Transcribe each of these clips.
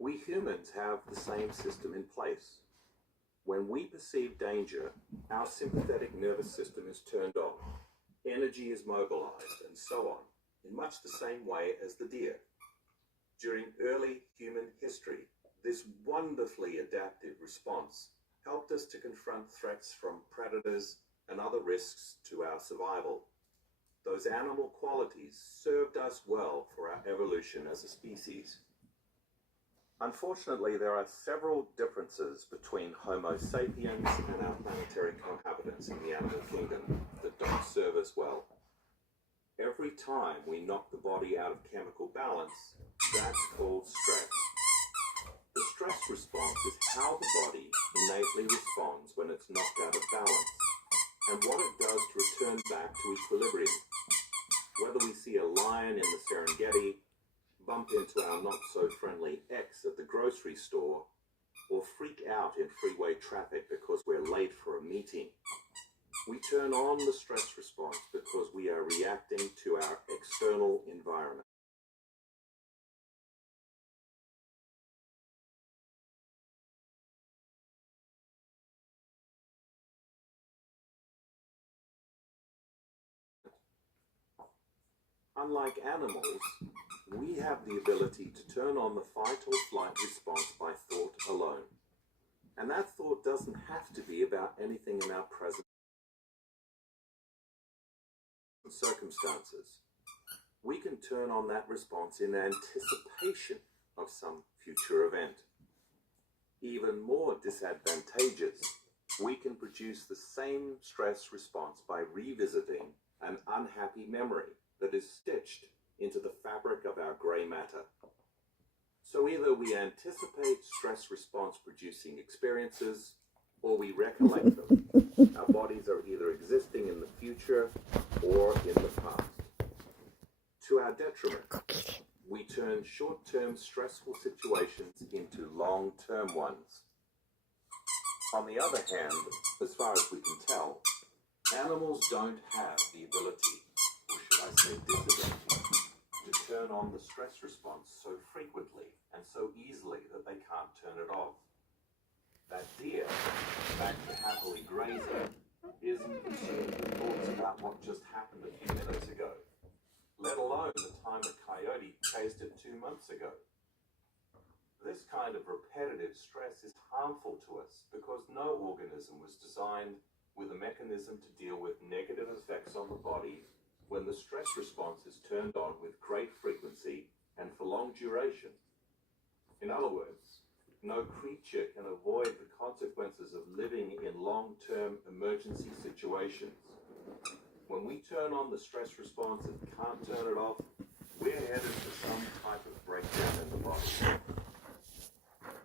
We humans have the same system in place. When we perceive danger, our sympathetic nervous system is turned on, energy is mobilized, and so on, in much the same way as the deer. During early human history, this wonderfully adaptive response helped us to confront threats from predators and other risks to our survival. Those animal qualities served us well for our evolution as a species. Unfortunately, there are several differences between Homo sapiens and our planetary cohabitants in the animal kingdom that don't serve us well. Every time we knock the body out of chemical balance, that's called stress. The stress response is how the body innately responds when it's knocked out of balance, and what it does to return back to equilibrium. Whether we see a lion in the Serengeti, bump into our not-so-friendly ex at the grocery store, or freak out in freeway traffic because we're late for a meeting, we turn on the stress response because we are reacting to our external environment. Unlike animals, we have the ability to turn on the fight or flight response by thought alone. And that thought doesn't have to be about anything in our present circumstances. We can turn on that response in anticipation of some future event. Even more disadvantageous, we can produce the same stress response by revisiting an unhappy memory that is stitched into the fabric of our grey matter. So either we anticipate stress response producing experiences, or we recollect them. Our bodies are either existing in the future or in the past. To our detriment, we turn short-term stressful situations into long-term ones. On the other hand, as far as we can tell, animals don't have the ability, or should I say disability, to turn on the stress response so frequently and so easily that they can't turn it off. That deer, back to happily grazing, isn't concerned with thoughts about what just happened a few minutes ago, let alone the time a coyote chased it 2 months ago. This kind of repetitive stress is harmful to us because no organism was designed with a mechanism to deal with negative effects on the body when the stress response is turned on with great frequency and for long duration. In other words, no creature can avoid the consequences of living in long-term emergency situations. When we turn on the stress response and can't turn it off, we're headed for some type of breakdown in the body.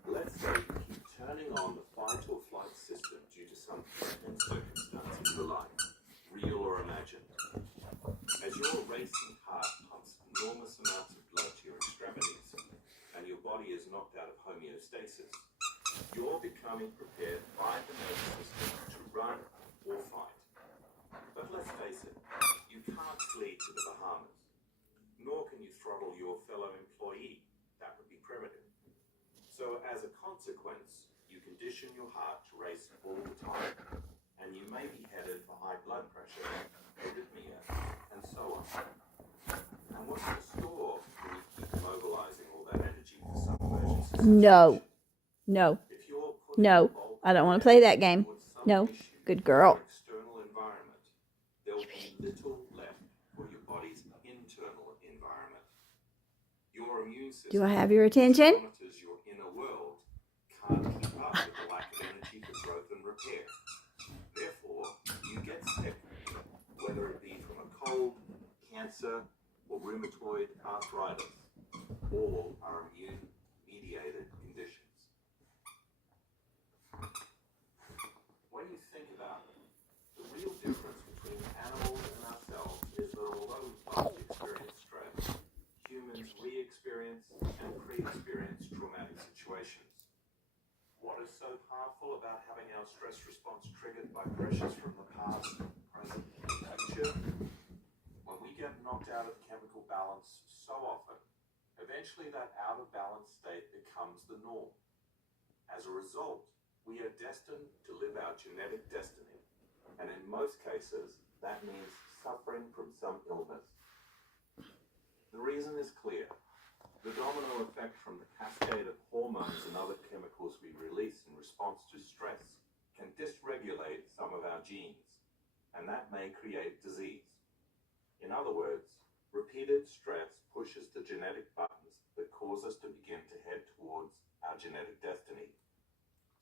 Let's say you keep turning on the fight or flight system due to some threatening circumstance in your life, real or imagined. As your racing heart pumps enormous amounts of blood to your extremities, and your body is knocked out of homeostasis, you're becoming prepared by the nervous system to run or fight. But let's face it, you can't flee to the Bahamas, nor can you throttle your fellow employee. That would be primitive. So as a consequence, you condition your heart to race all the time, and you may be headed for high blood pressure, arrhythmia, and so on. And what's the score when you keep mobilizing all that energy for some emergency situation? No. I don't want to play that game. No. Good girl. External environment, there will be little left for your body's internal environment. Your immune system, Do I have your attention? monitors your inner world, can't keep up with the lack of energy for growth and repair. Therefore, you get sick, whether it be from a cold, cancer, or rheumatoid arthritis. All are immune-mediated conditions. When you think about it, the real difference between animals and ourselves is that although we both experience stress, humans re-experience and pre-experience traumatic situations. What is so powerful about having our stress response triggered by pressures from the past, present, and future? When we get knocked out of chemical balance so often, Eventually, that out of balance state becomes the norm. As a result, we are destined to live our genetic destiny, and in most cases, that means suffering from some illness. The reason is clear. The domino effect from the cascade of hormones and other chemicals we release in response to stress can dysregulate some of our genes, and that may create disease. In other words, repeated stress pushes the genetic buttons that cause us to begin to head towards our genetic destiny.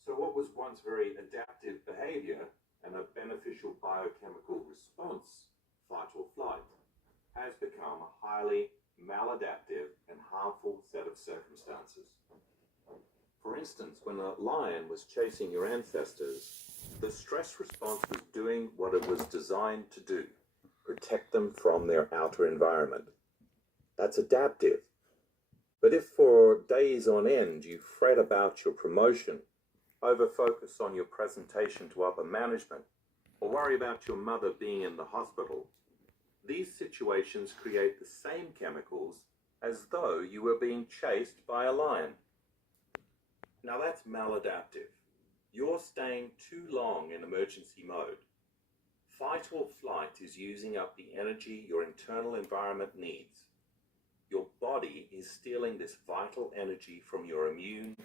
So what was once very adaptive behavior and a beneficial biochemical response, fight or flight, has become a highly maladaptive and harmful set of circumstances. For instance, when a lion was chasing your ancestors, the stress response was doing what it was designed to do: protect them from their outer environment. That's adaptive. But if for days on end you fret about your promotion, over-focus on your presentation to upper management, or worry about your mother being in the hospital, these situations create the same chemicals as though you were being chased by a lion. Now that's maladaptive. You're staying too long in emergency mode. Fight or flight is using up the energy your internal environment needs. Your body is stealing this vital energy from your immune,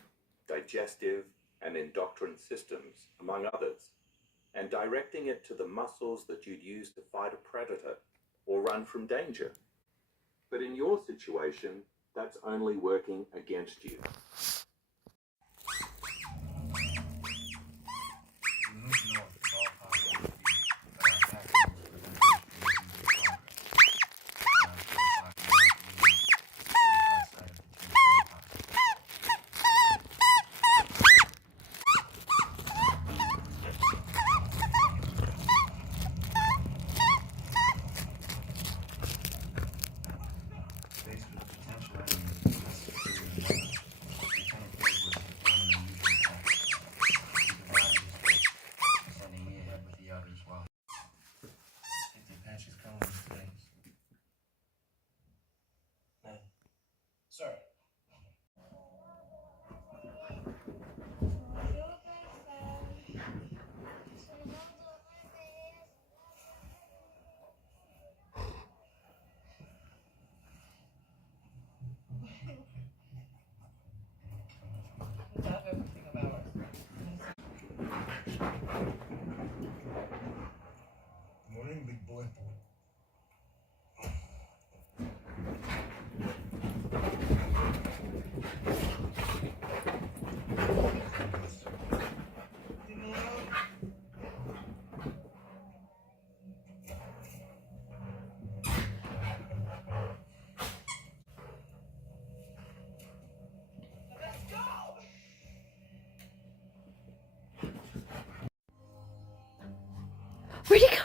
digestive, and endocrine systems, among others, and directing it to the muscles that you'd use to fight a predator or run from danger. But in your situation, that's only working against you. Sir. Everything about Morning, big boy. Where'd he go?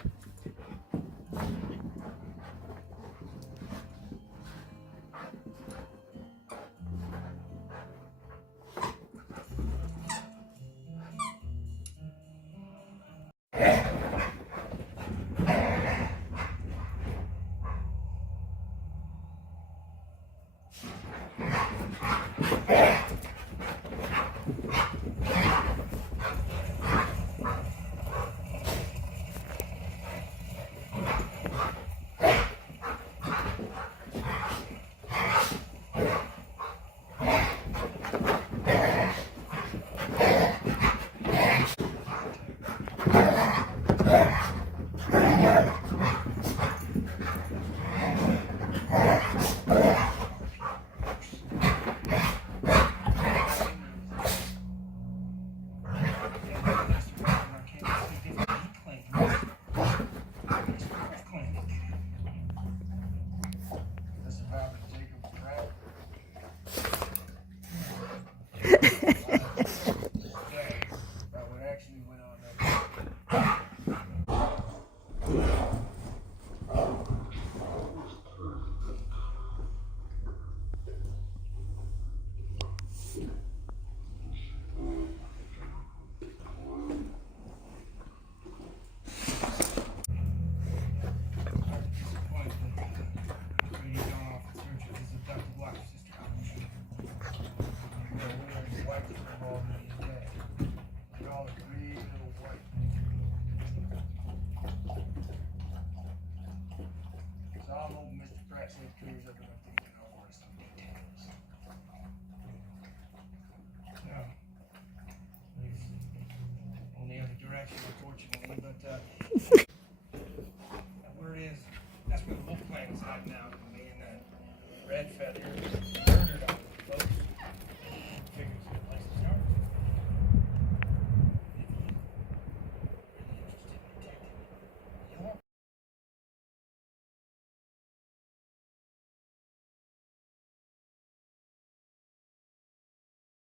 I'll hold Mr. Pratt's head clears up enough to get over some details. Now, move on the other direction, unfortunately, but